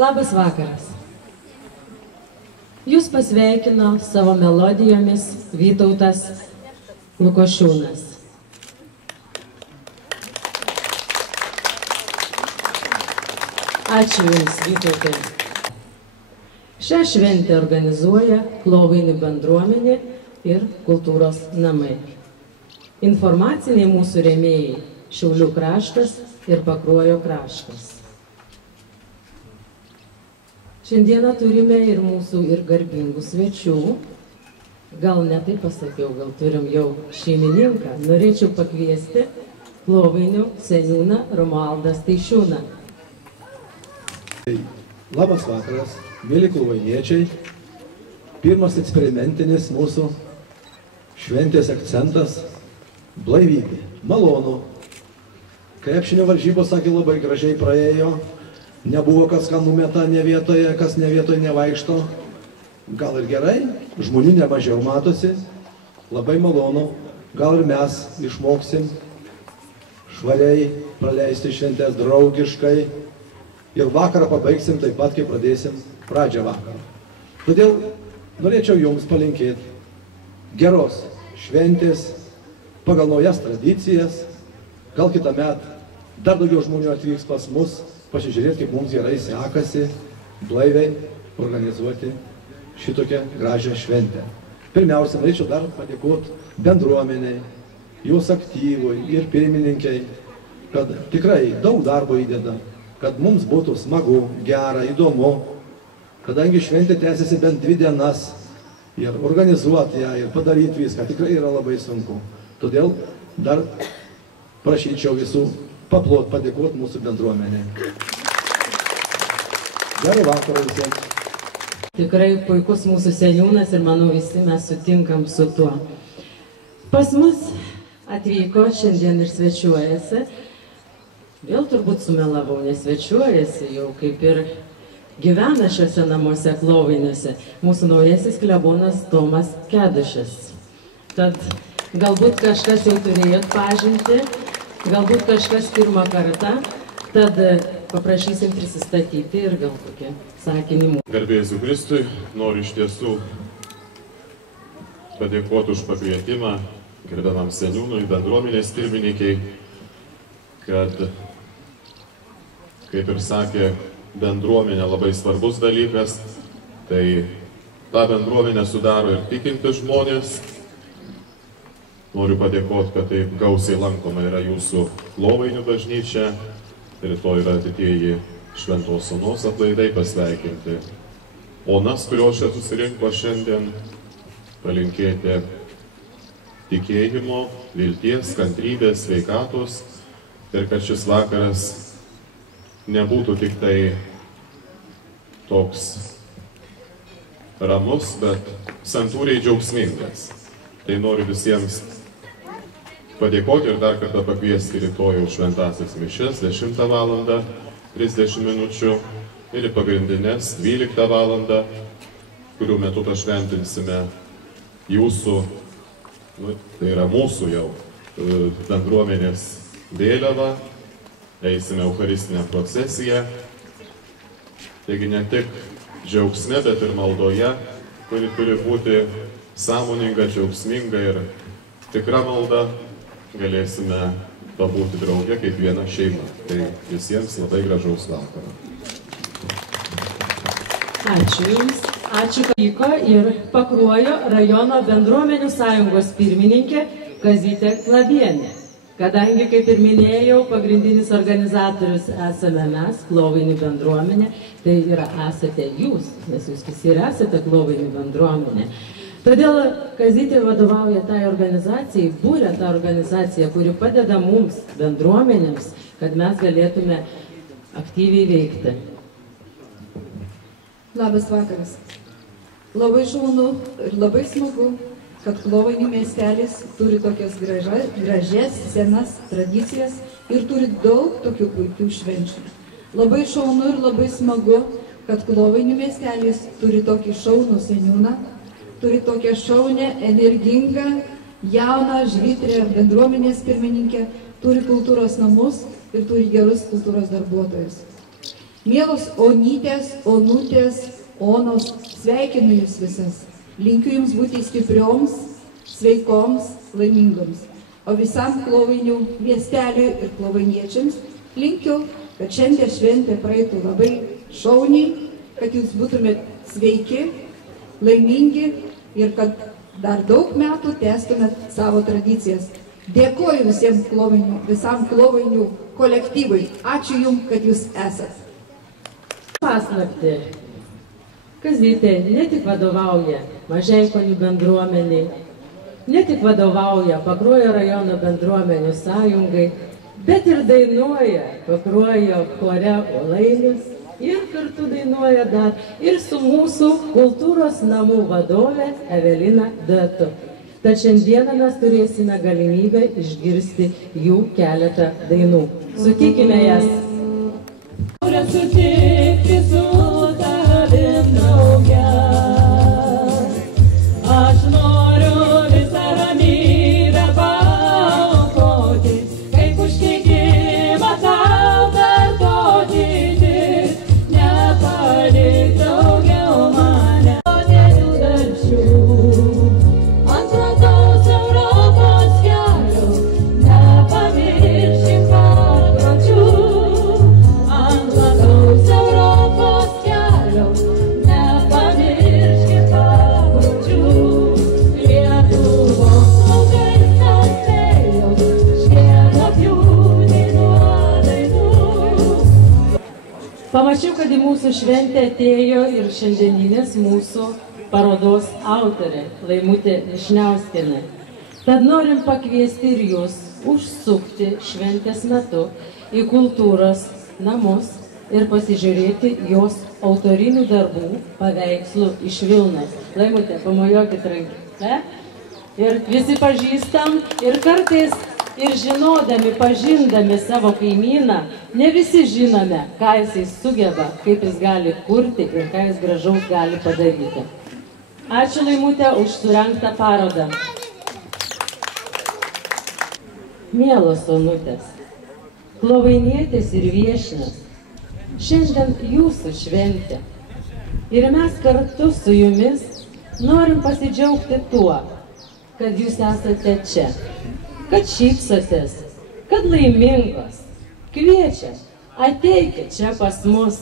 Labas vakaras. Jūs pasveikino savo melodijomis Vytautas Lukošiūnas. Ačiū Jums, Vytautai. Šią šventę organizuoja Klovainių bendruomenė ir kultūros namai. Informaciniai mūsų rėmėjai Šiaulių kraštas ir Pakruojo kraštas. Šiandieną turime ir mūsų ir garbingų svečių. Gal ne taip pasakiau, gal turim jau šeimininką. Norėčiau pakviesti Klovainių seniūną Romualdą Staišiūną. Labas vakaras, mėly kluvainiečiai. Pirmas eksperimentinis mūsų šventės akcentas – blaivybė. Malonu. Krepšinio varžybos, sakė, labai gražiai praėjo. Nebuvo kas ką numeta ne vietoje, kas ne vietoje nevaikšto. Gal ir gerai, žmonių nemažiau matosi. Labai malonu. Gal ir mes išmoksim švariai praleisti šventės draugiškai. Ir vakarą pabaigsim taip pat, kaip pradėsim pradžią vakarą. Todėl norėčiau Jums palinkėti geros šventės pagal naujas tradicijas. Gal kitą metą dar daugiau žmonių atvyks pas mus, pasižiūrėti, kaip mums gerai sekasi blaiviai organizuoti šitokią gražią šventę. Pirmiausia, norėčiau dar padėkoti bendruomeniai, jos aktyvui ir pirmininkai, kad tikrai daug darbo įdeda, kad mums būtų smagu, gera, įdomu, kadangi šventė tęsiasi bent 2 dienas ir organizuoti ją ir padaryti viską tikrai yra labai sunku. Todėl dar prašyčiau visų paplot, padėkoti mūsų bendruomenė. Gerą vakarą visiems. Tikrai puikus mūsų seniūnas ir manau visi mes sutinkam su tuo. Pas mus atvyko šiandien ir svečiuojasi. Vėl turbūt sumelavau, nes svečiuojasi jau kaip ir gyvena šiuose namuose Klovainiuose. Mūsų naujasis klebonas Tomas Kedušas. Tad galbūt kažkas jau turėjot pažinti. Galbūt kažkas pirmą kartą, tad paprašysim prisistatyti ir gal kokie sakinimų. Garbė Jėzui Kristui, noriu iš tiesų padėkoti už pakvietimą gerbiamam seniūnui, bendruomenės pirmininkiai, kad, kaip ir sakė, bendruomenė labai svarbus dalykas, tai tą bendruomenę sudaro ir tikinti žmonės. Noriu padėkoti, kad taip gausiai lankoma yra jūsų Klovainių bažnyčia. Rytoj yra atitieji Šventos Onos atlaidai, pasveikinti onas, kurios čia susirinko šiandien, palinkėti tikėjimo, vilties, kantrybės, sveikatos ir kad šis vakaras nebūtų tik tai toks ramus, bet santūriai džiaugsmingas. Tai noriu visiems padėkoti ir dar kartą pakviesti rytoj šventąsias mišias 10 valandą 30 minučių ir į pagrindinės 12 valandą, kurių metu pašventinsime jūsų, tai yra mūsų jau bendruomenės vėliavą, eisime eucharistinę procesiją. Taigi ne tik džiaugsme, bet ir maldoje, kuri turi būti sąmoninga, džiaugsminga ir tikra malda, galėsime pabūti drauge kaip viena šeima. Tai visiems labai gražaus vakaro. Ačiū Jums. Ačiū, kad vyko ir Pakruojo rajono bendruomenių sąjungos pirmininkė Kazytė Klabienė. Kadangi, kaip ir minėjau, pagrindinis organizatorius esame mes, Klovainių bendruomenė, tai yra esate jūs, nes jūs visi ir esate Klovainių bendruomenė. Todėl Kazytė vadovauja tai organizacijai, būrė tą organizaciją, kuri padeda mums, bendruomenėms, kad mes galėtume aktyviai veikti. Labas vakaras. Labai šaunu ir labai smagu, kad Klovainių miestelis turi tokias gražias, senas tradicijas ir turi daug tokių puikių švenčių. Labai šaunu ir labai smagu, kad Klovainių miestelis turi tokį šaunų seniūną, turi tokią šaunę, energingą, jauną, žvitrę bendruomenės pirmininkę, turi kultūros namus ir turi gerus kultūros darbuotojus. Mielos Onytės, Onutės, Onos, sveikinu jūs visas. Linkiu jums būti stiprioms, sveikoms, laimingoms. O visam Klovainių miesteliui ir klovainiečiams linkiu, kad šiandien šventė praeitų labai šauniai, kad jūs būtumėt sveiki, laimingi ir kad dar daug metų tęstumėt savo tradicijas. Dėkoju visiems Klovainių, visam Klovainių kolektyvui. Ačiū jums, kad jūs esat. Paslaptį. Kazytė ne tik vadovauja Mažeikonių bendruomeniai, ne tik vadovauja Pakruojo rajono bendruomenių sąjungai, bet ir dainuoja Pakruojo chore Olainis ir kartu dainuoja dar ir su mūsų kultūros namų vadove Evelina Datu. Tad šiandieną mes turėsime galimybę išgirsti jų keletą dainų. Sutikime jas. Sutikti su tavim drauge, aš noriu visą ramybę paaukoti, kaip užkeikimą tau kartoti, nepalik daugiau mane. Dėlių darčių, ant plataus Europos kelio, nepamirškim papročių. Pamačiau, kad į mūsų šventę atėjo ir šiandieninės mūsų parodos autorė Laimutė Vyšniauskienė. Tad norim pakviesti ir jūs užsukti šventės metu į kultūros namus ir pasižiūrėti jos autorinių darbų paveikslų iš Vilnos. Laimutė, pamojuokit rankyte. Ir visi pažįstam ir kartais ir žinodami, pažindami savo kaimyną, ne visi žinome, ką jisai sugeba, kaip jis gali kurti ir ką jis gražaus gali padaryti. Ačiū Laimutė už surengtą parodą. Mielos Onutės, klovainietės ir viešnios, šiandien jūsų šventė. Ir mes kartu su jumis norim pasidžiaugti tuo, kad jūs esate čia, kad šypsotės, kad laimingos. Kviečia, ateikit čia pas mus,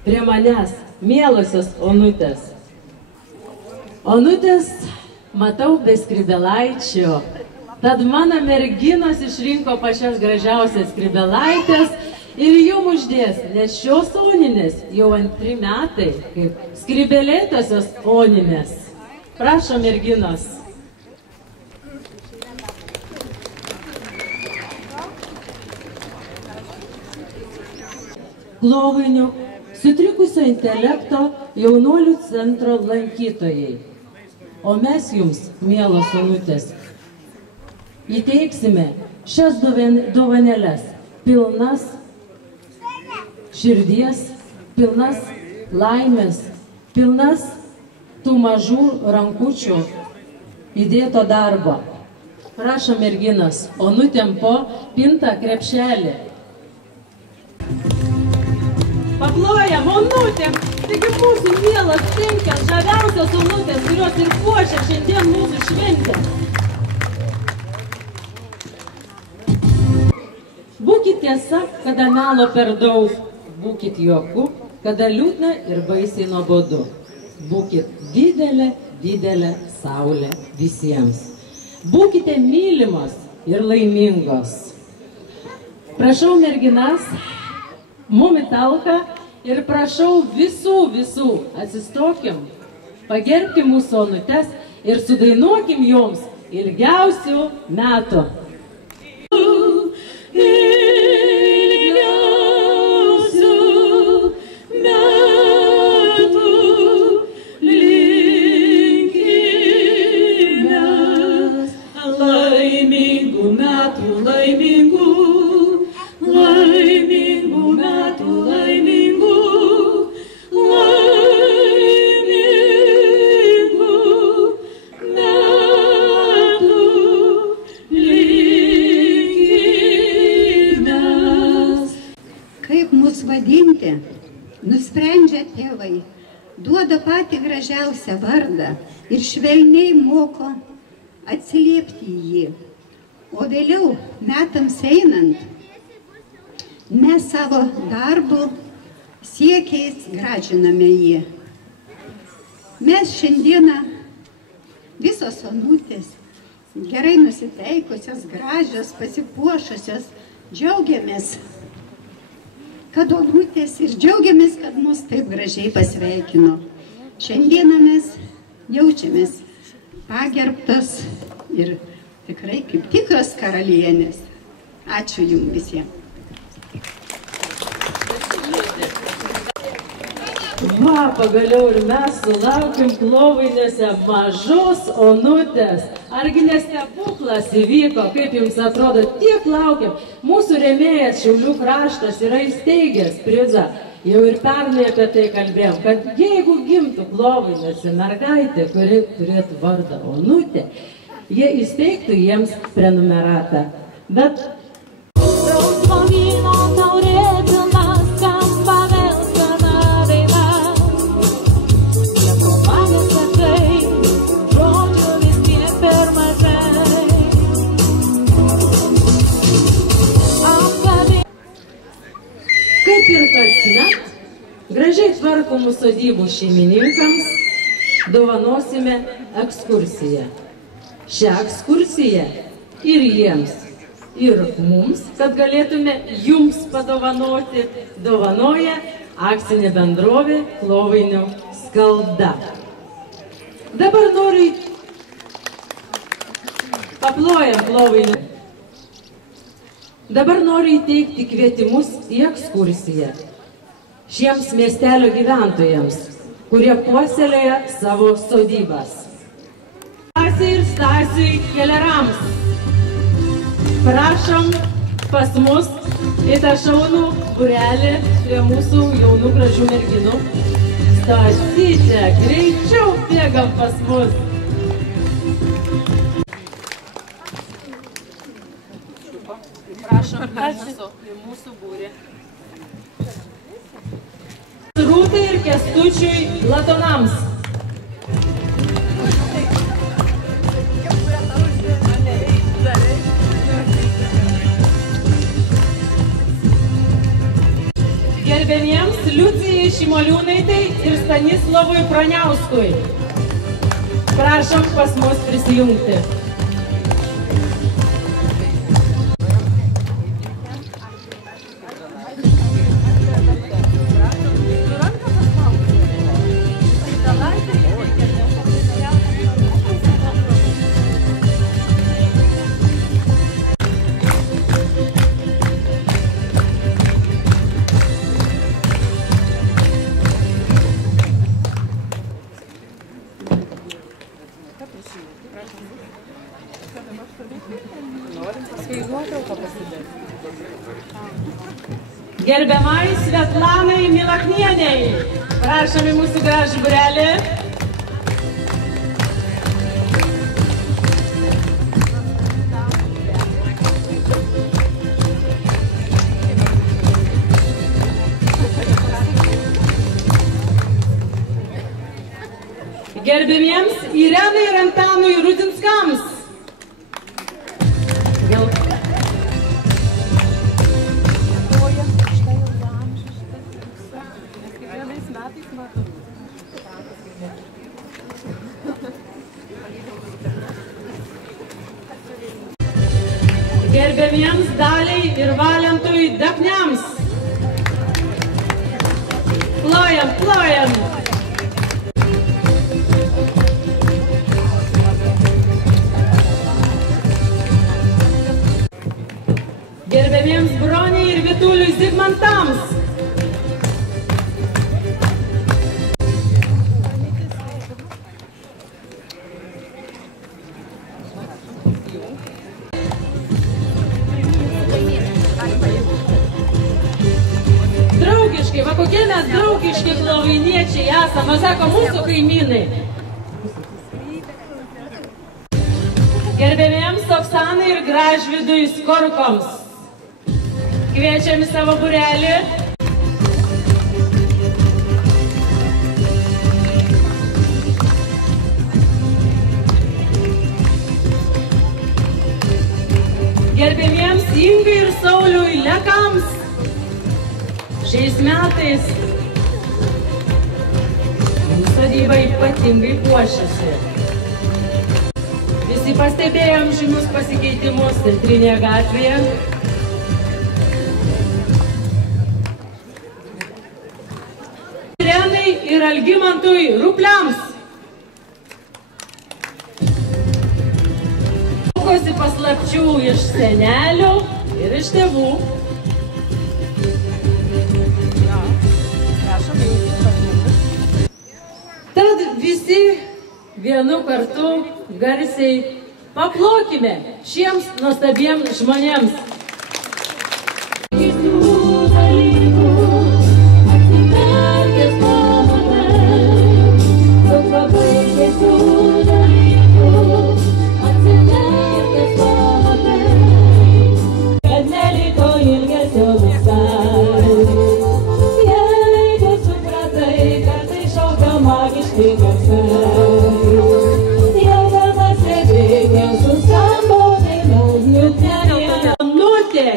prie manęs, mielosios Onutės. Onutės matau be skrybelaičio, tad mano merginos išrinko pačias gražiausias skrybelaitės ir jum uždės, nes šios Oninės jau 2 metai kaip skrybelėtosios Oninės. Prašom, merginos. Klovainių sutrikusio intelekto jaunuolių centro lankytojai. O mes jums, mielos Onutės, įteiksime šias dovanėles, pilnas širdies, pilnas laimės, pilnas tų mažų rankučių įdėto darbo. Prašom, merginos, Onutėm po pintą krepšelį. Paplojam Onutėm, taigi mūsų mielas 5 žaviausios Onutės, kurios ir puošia šiandien mūsų šventę. Būkit tiesa, kada melo per daug, būkit juoku, kada liūdna ir baisiai nuobodu. Būkit didelė, didelė saulė visiems. Būkite mylimos ir laimingos. Prašau merginas, mum į talką ir prašau visų atsistokim, pagerbkim mūsų Onutes ir sudainuokim joms ilgiausių metų. Vaivyti nusprendžia tėvai, duoda patį gražiausią vardą ir švelniai moko atsiliepti jį. O vėliau, metams einant, mes savo darbu siekiais gražiname jį. Mes šiandieną visos onutės, gerai nusiteikusios, gražios, pasipuošusios, džiaugiamės, kad onutės ir džiaugiamės, kad mus taip gražiai pasveikino. Šiandieną mes jaučiamės pagerbtos ir tikrai kaip tikros karalienės. Ačiū jums visiems. Va, pagaliau ir mes sulaukim Klovainiuose mažos onutės. Argi ne stebuklas įvyko, kaip jums atrodo, tiek laukiam. Mūsų rėmėjas Šiaulių kraštas yra įsteigęs prizą. Jau ir pernai apie tai kalbėjom, kad jeigu gimtų Klovainiuose mergaitė, kuri turėtų vardą Onutė, jie įsteigtų jiems prenumeratą. Bet kaip ir kasmet, gražiai tvarkomų sodybų šeimininkams dovanosime ekskursiją. Šią ekskursiją ir jiems, ir mums, kad galėtume jums padovanoti, dovanoja akcinė bendrovė Klovainių Skalda. Dabar noriu paplojam Klovainių. Dabar noriu įteikti kvietimus į ekskursiją šiems miestelio gyventojams, kurie puoselėja savo sodybas. Stasiui ir Stasiui Kelerams. Prašom pas mus į tą šaunų būrelį prie mūsų jaunų gražių merginų. Stasyčia, greičiau bėgam pas mus. Prašom į mūsų būrį. Rūtai ir Kęstučiui Latonams. Gerbėmiems Liucijai Šimoliūnaitai ir Stanislavui Praniauskui. Prašom pas mus prisijungti. Gerbiamai Svetlanai Milaknieniai, prašom į mūsų gražų būrelį. Gerbimiems Irenai ir Antanui Rudinskams. Gerbėmiems Daliai ir Valentui Dakniams. Plojam, plojam. Gerbėmiems Broniai ir Vituliui Zigmantams. Va kokie mes draugiški klovainiečiai esame, sako mūsų kaimynai. Gerbėmiems Oksanai ir Gražvydui Skorukoms. Kviečiam į savo būrelį. Gerbėmiems Ingai ir Sauliui Lekams šiais metais sodyba ypatingai puošiasi. Visi pastebėjom žymius pasikeitimus Centrinėje gatvėje. Irenai ir Algimantui Rupliams. Mokosi paslapčių iš senelių ir iš tėvų. Tad visi vienu kartu garsiai paplokime šiems nuostabiems žmonėms.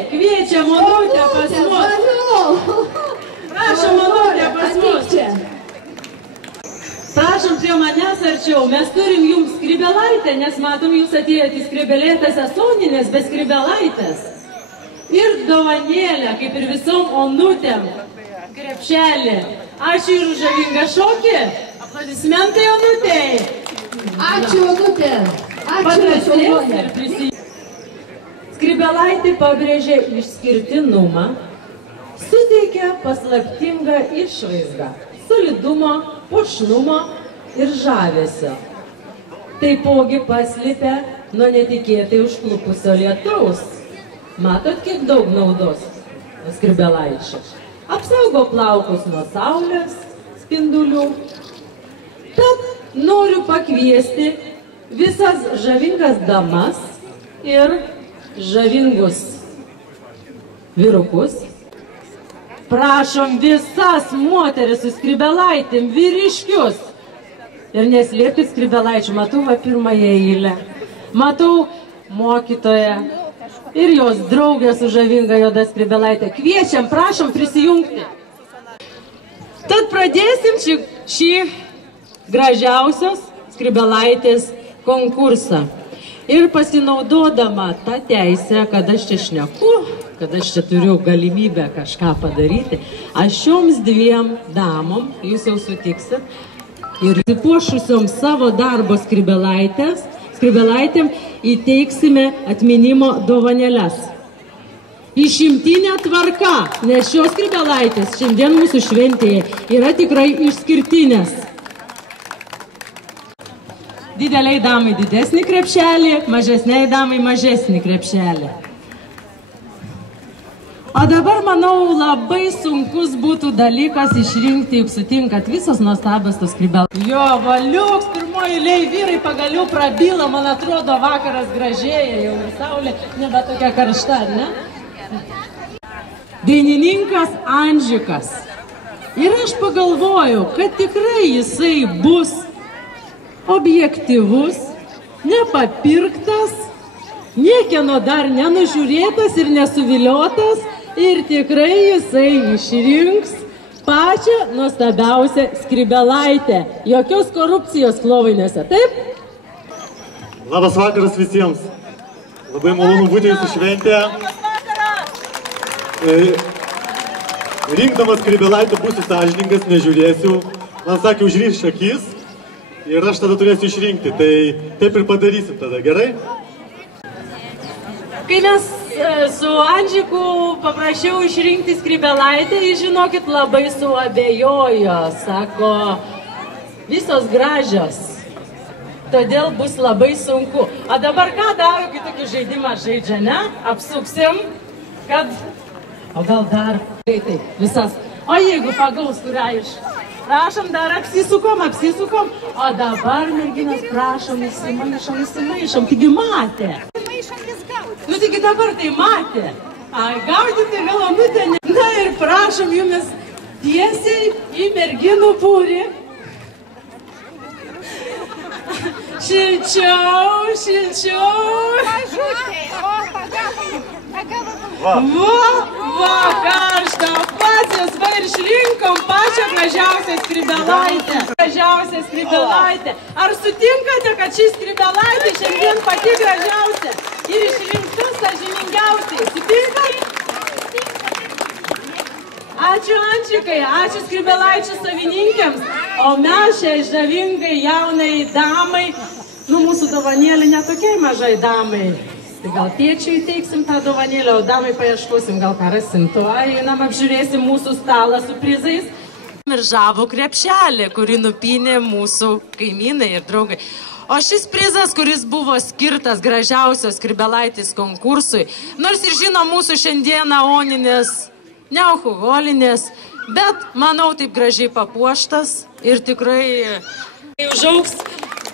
Kviečiam Onutę pas mus. Prašom Onutę pas mus. Prašom prie manęs arčiau. Mes turim jums skrybelaitę, nes matom, jūs atėjote į skrybelėtąsias soninės, be skrybelaitės. Ir dovanėlę, kaip ir visom Onutėm. Krepšelį. Ačiū ir už žavingą šokį. Aplodismentai Onutei. Ačiū, Onutė. Ačiū. Skrybelaitė pabrėžė išskirtinumą, suteikia paslaptingą išvaizdą, solidumo, puošnumo ir žavesio. Taipogi paslėpia nuo netikėtai užklupusio lietaus. Matot, kiek daug naudos skrybelaičių. Apsaugo plaukus nuo saulės spindulių. Tad noriu pakviesti visas žavingas damas ir žavingus vyrukus. Prašom visas moteris su skrybelaitėm, vyriškius. Ir neslėpkit skrybelaičių. Matau va pirmąją eilę. Matau mokytoją ir jos draugę su žavinga juoda skrybelaitė. Kviečiam, prašom prisijungti. Tad pradėsim šį gražiausios skrybelaitės konkursą. Ir pasinaudodama tą teisę, kad aš čia šneku, kad aš čia turiu galimybę kažką padaryti, aš šioms dviem damom, jūs jau sutiksit, ir įsipuošusiom savo darbo skrybelaitėm įteiksime atminimo dovanėles. Išimtinė tvarka, nes šios skrybelaitės šiandien mūsų šventėje yra tikrai išskirtinės. Dideliai damai didesnį krepšelį, mažesniai damai mažesnį krepšelį. O dabar, manau, labai sunkus būtų dalykas išrinkti, juk sutinkat visos nuostabios tos skrybelaitės. Jo, valiuks, pirmoji eilėj vyrai pagaliau prabyla, man atrodo, vakaras gražėja, jau ir saulė nebe tokia karšta, ne? Dainininkas Andžikas. Ir aš pagalvojau, kad tikrai jisai bus objektyvus, nepapirktas, niekieno dar nenužiūrėtas ir nesuviliotas ir tikrai jisai išrinks pačią nuostabiausią skrybelaitę. Jokios korupcijos klovainiuose, taip? Labas vakaras visiems. Labai malonu būti jūsų šventėje. Rinkdamas skrybelaitę būsiu sąžiningas, nežiūrėsiu. Man sakė, užriš akis. Ir aš tada turėsiu išrinkti, tai taip ir padarysim tada, gerai? Kai mes su Andžiku paprašiau išrinkti skrybelaitę, jis, žinokit, labai suabejojo, sako, visos gražios, todėl bus labai sunku. O dabar ką daro, kai tokį žaidimą žaidžia, ne? Apsuksim, kad... O gal dar greitai visas. O jeigu pagaus kurią iš... Prašom, dar apsisukom. O dabar, merginas, prašom, įsimaišom. Taigi matė. Nu, taigi dabar tai matė. Ai, gaudyti gal Onutė. Na ir prašom jumis tiesiai į merginų būrį. Šilčiau. Va, karštą pasės, va ir išrinkom pačią gražiausią skrybelaitę. Gražiausią skrybelaitę. Ar sutinkate, kad ši skrybelaitė šiandien pati gražiausia ir išrinkta sąžiningiausiai? Sutinkat? Ačiū Ančikai, ačiū skrybelaičių savininkėms, o mes šiai žavingai jaunai damai, mūsų dovanėlė netokiai mažai damai. Tai gal tėčiui teiksim tą dovanėlę, o damai paieškosim, gal ką rasim. Tuo einam, apžiūrėsim mūsų stalą su prizais. Ir žavų krepšelį, kurį nupynė mūsų kaimynai ir draugai. O šis prizas, kuris buvo skirtas gražiausios skrybelaitės konkursui, nors ir žino mūsų šiandieną oninės, nealkoholinės, bet, manau, taip gražiai papuoštas ir tikrai užaugs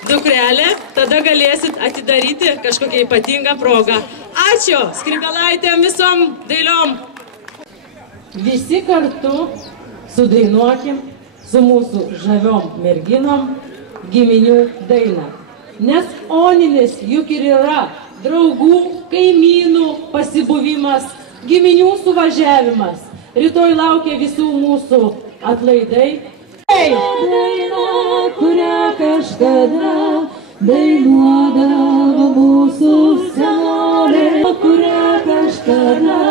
dukrelė, tada galėsit atidaryti kažkokią ypatingą progą. Ačiū skrybelaitėm visom dailiom. Visi kartu sudainuokim su mūsų žaviom merginom giminių dainą. Nes oninis juk ir yra draugų, kaimynų pasibuvimas, giminių suvažiavimas. Rytoj laukia visų mūsų atlaidai. Daina, kurią kažkada dainuodavo mūsų senolė, kurią kažkada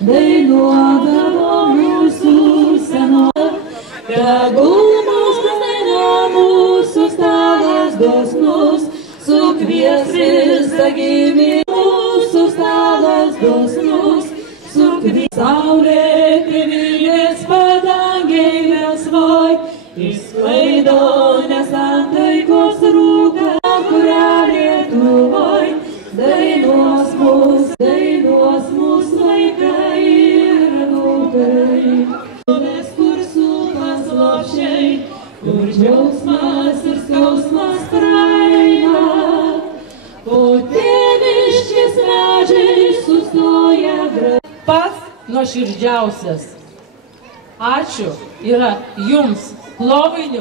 dainuodavo mūsų senolė. Tegul mūsų daina, mūsų stalas dosnus, sukvies visą giminę. Mūsų stalas dosnus, sukvies saulė, tėvynės padangiai melsvoj, išsklaido nesantaikos rūką, kurią Lietuvoj dainuos mus vaikai ir anūkai. Mes kur supas lopšiai, kur džiaugsmas ir skausmas praeina, o tėviškės medžiai sustoja gražiai. Pats nuoširdžiausias ačiū yra jums, Klovainių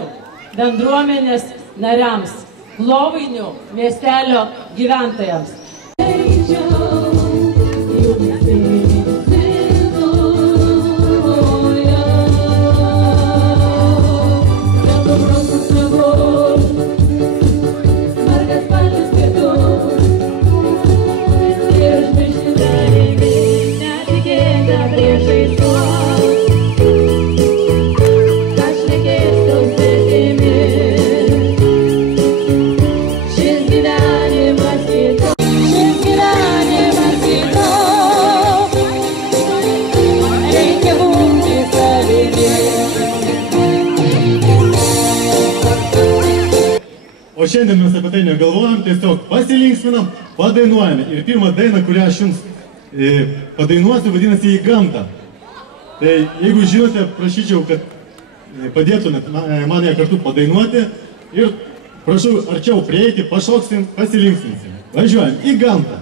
bendruomenės nariams, Klovainių miestelio gyventojams. O šiandien mes apie tai negalvojam, tiesiog pasilinksminam, padainuojame. Ir pirmą dainą, kurią aš jums padainuosiu, vadinasi Į gamtą. Tai jeigu žinote, prašyčiau, kad padėtumėt man ją kartu padainuoti. Ir prašau arčiau prieiti, pašoksim, pasilinksminsim. Važiuojam Į gamtą.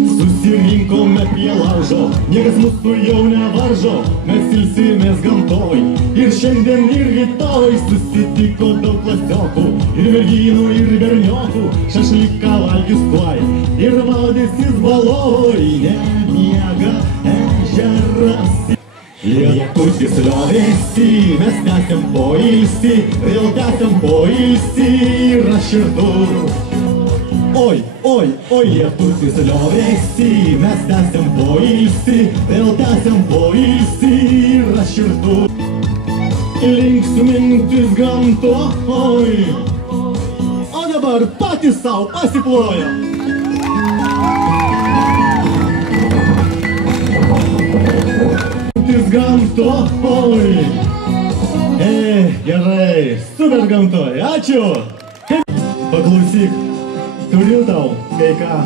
Susirinkome prie laužo, niekas mūsų jau nevaržo, mes ilsimės gamtoj. Ir šiandien ir rytoj susitiko daug klasiokų, ir merginų, ir berniokų, šašlyką valgys tuoj, ir maudysis baloj, nemiega ežeras. Lietutis liovėsi, mes tęsiam poilsį, vėl tęsiam poilsį, yra širdų. Oi, oi, oi, lietutis liovėsi, mes tęsiam poilsį, vėl tęsiam poilsį, yra širdų. Linksmintis gamtoj, o dabar patys savo pasiplojam. Linksmintis gamtoj, gerai, super gamtoj, ačiū. Paklausyk. Turiu tau kai ką.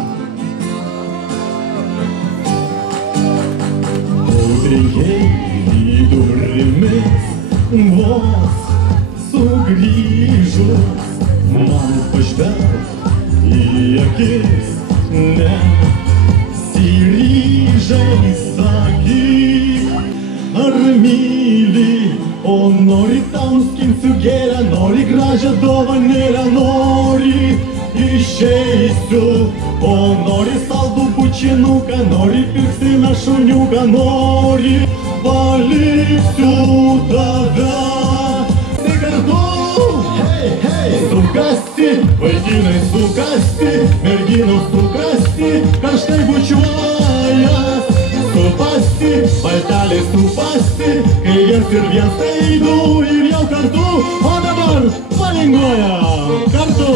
Trenkėjai durimis, vos sugrįžus, man pažvelk į akis, nesiryžai sakyk, ar myli, o nori tam skinsiu gėlę, nori gražią dovanėlę, nori išeisiu, o nori saldų bučį tušinuką, nori pirksime šuniuką, nori paliksiu tave. Tai kartu, hei, hei, sukasti, vaikinai sukasti, merginos sukasti, karštai bučiuoja. Supasti, palteliai supasti, kai viens ir viens tai du ir jau kartu, o dabar palinguojam kartu.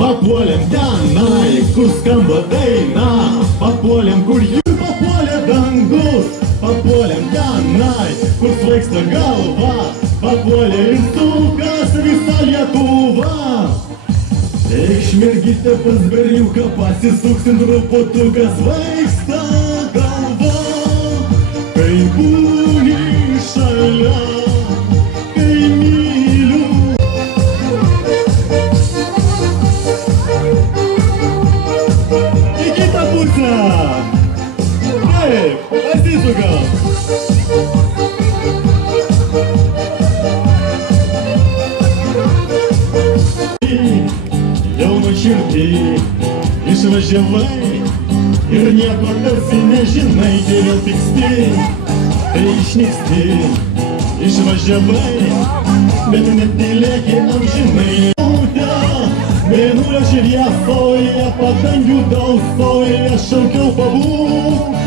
Papuolėm tenai, kur skamba daina, papuolėm, kur jų papuolė dangus, papuolėm tenai, kur svaigsta galva, papuolė ir sukas visa Lietuva. Eikš mergytė pas berniuką, pasisuksim truputuką, svaigsta galva, kai būni šalia, kai myliu. Į kitą pusę! Taip, pasisukam! Jau nuširdį išvažiavai ir nieko tarsi nežinai, kai vėl pyksti, kai išnyksti. Išvažiavai, bet netylėki amžinai. Mėnulio šviesoje, padangių dausoje, šaukiau pabūk.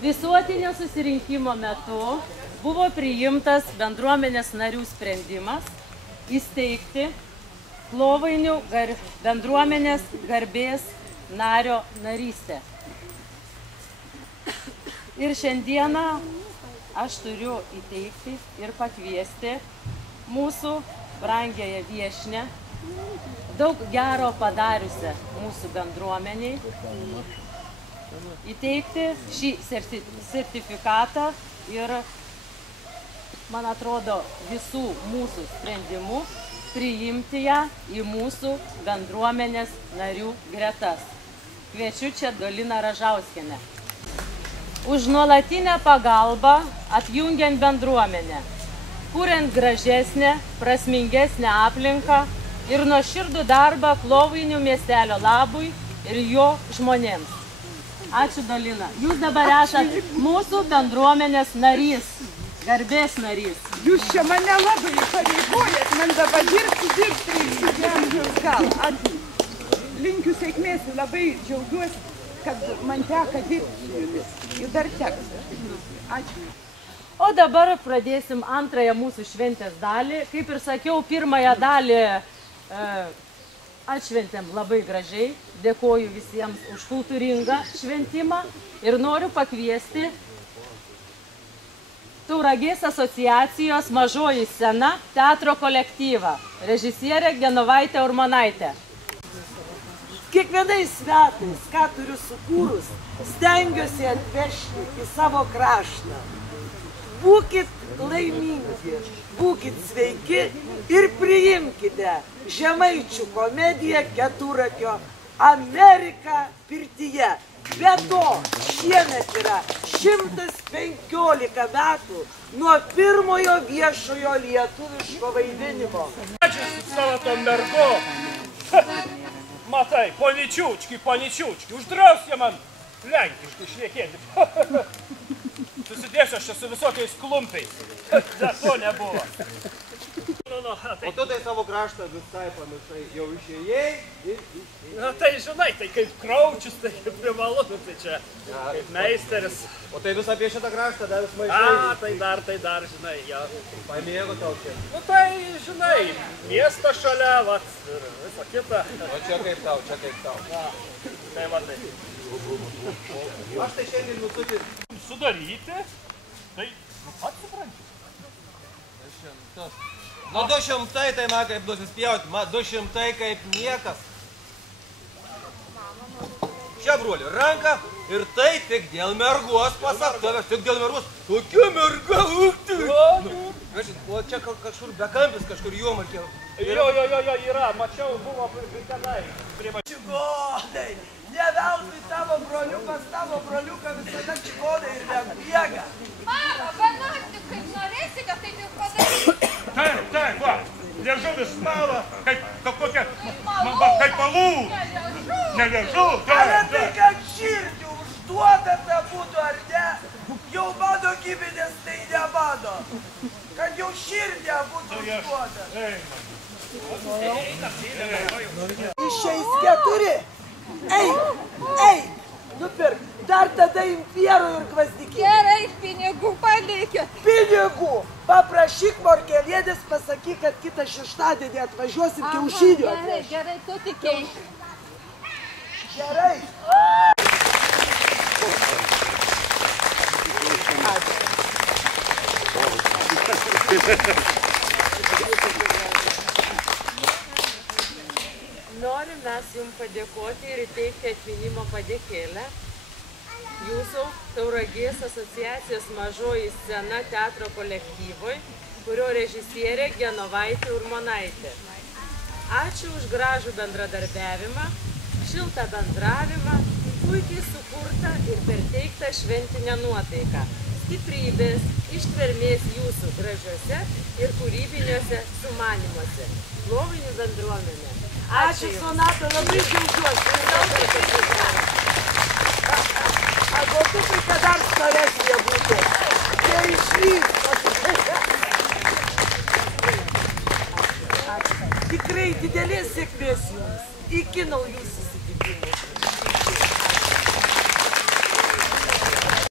Visuotinio susirinkimo metu buvo priimtas bendruomenės narių sprendimas įsteigti Klovainių bendruomenės garbės nario narystę. Ir šiandieną aš turiu įteikti ir pakviesti mūsų brangiąją viešnią, daug gero padariusią mūsų bendruomeniai, įteikti šį sertifikatą ir, man atrodo, visų mūsų sprendimų priimti ją į mūsų bendruomenės narių gretas. Kviečiu čia Doliną Ražauskienę. Už nuolatinę pagalbą apjungiant bendruomenę, kuriant gražesnę, prasmingesnę aplinką ir nuoširdų darbą Klovainių miestelio labui ir jo žmonėms. Ačiū, Dolina. Jūs dabar esate mūsų bendruomenės narys, garbės narys. Jūs čia mane labai įpareigojat, man dabar dirbti iki amžiaus galo. Linkiu sėkmės, labai džiaugiuosi, kad man teka dirbti su jumis. Ir dar teks. Ačiū. O dabar pradėsim antrąją mūsų šventės dalį. Kaip ir sakiau, pirmąją dalį atšventėm labai gražiai. Dėkoju visiems už kultūringą šventimą ir noriu pakviesti Tauragės asociacijos Mažoji scena teatro kolektyvą, režisierė Genovaitė Urmanaitė. Kiekvienais metais, ką turiu sukūrus, stengiuosi atvežti į savo kraštą. Būkit laimingi, būkit sveiki ir priimkite žemaičių komediją Keturakio Amerika pirtyje. Be to, šiemet yra 115 metų nuo pirmojo viešojo lietuviško vaidinimo. Ačiū su savo tom mergo. Matai, poničiučki, uždrauskė man lenkiškai šnekėti. Susidėsiu aš čia su visokiais klumpiais. Dar to nebuvo. O tu tai savo kraštą visai pamiršai, jau išėjai ir išėjai. Na tai žinai, tai kaip kraučius, tai privalu, tai čia kaip meisteris. O tai vis apie šitą kraštą dar vis maišai. A, tai dar, žinai, jo. Pamėgo tau čia. Nu tai, žinai, miestas šalia, vat, ir visa kita. O čia kaip tau. Tai va tai. Aš tai šiandien nusutį. Sudaryti, tai pats supranti. Nu 200 tai man kaip nusispjauti, 200 kaip niekas. Čia, broli, ranka ir tai tik dėl mergos, pasak tavęs, tik dėl mergos. Tokia merga, o čia kažkur bekampis, kažkur juomarkė. Jo, yra, mačiau, buvo tenai. Čigonai, ne veltui tavo broliuką visada čigonai ir nebėga. Mama, banakti, kaip norėsi, kad taip jau padarysi. Taip, va, liežuvis mala, kaip kokia, kaip palų. Neliežu, Ale tai, kad širdį užduodata būtų, ar ne? Jau mano giminės tai nemano. Kad jau širdį būtų užduodata. Išeis 4. Eik, nupirk. Dar tada impiero ir gvazdikį. Gerai, pinigų palikit. Pinigų. Paprašyk Morkelienės, pasakyk, kad kitą šeštadienį atvažiuosim kiaušinių. Gerai, tu tikėjai. Gerai. Norim mes jums padėkoti ir įteikti atminimo padėkėlę jūsų Tauragės asociacijos Mažoji scena teatro kolektyvui, kurio režisierė Genovaitė Urmonaitė. Ačiū už gražų bendradarbiavimą, šiltą bendravimą, puikiai sukurtą ir perteiktą šventinę nuotaiką. Stiprybės, ištvermės jūsų gražiuose ir kūrybiniuose sumanymuose. Lovinių bendruomenė. Ačiū, Sonata, labai džiaugiuosi. Agotukai, kad dar storesnė būtų. Čia išvyks. Tikrai didelės sėkmės jums. Iki naujų susitikimų.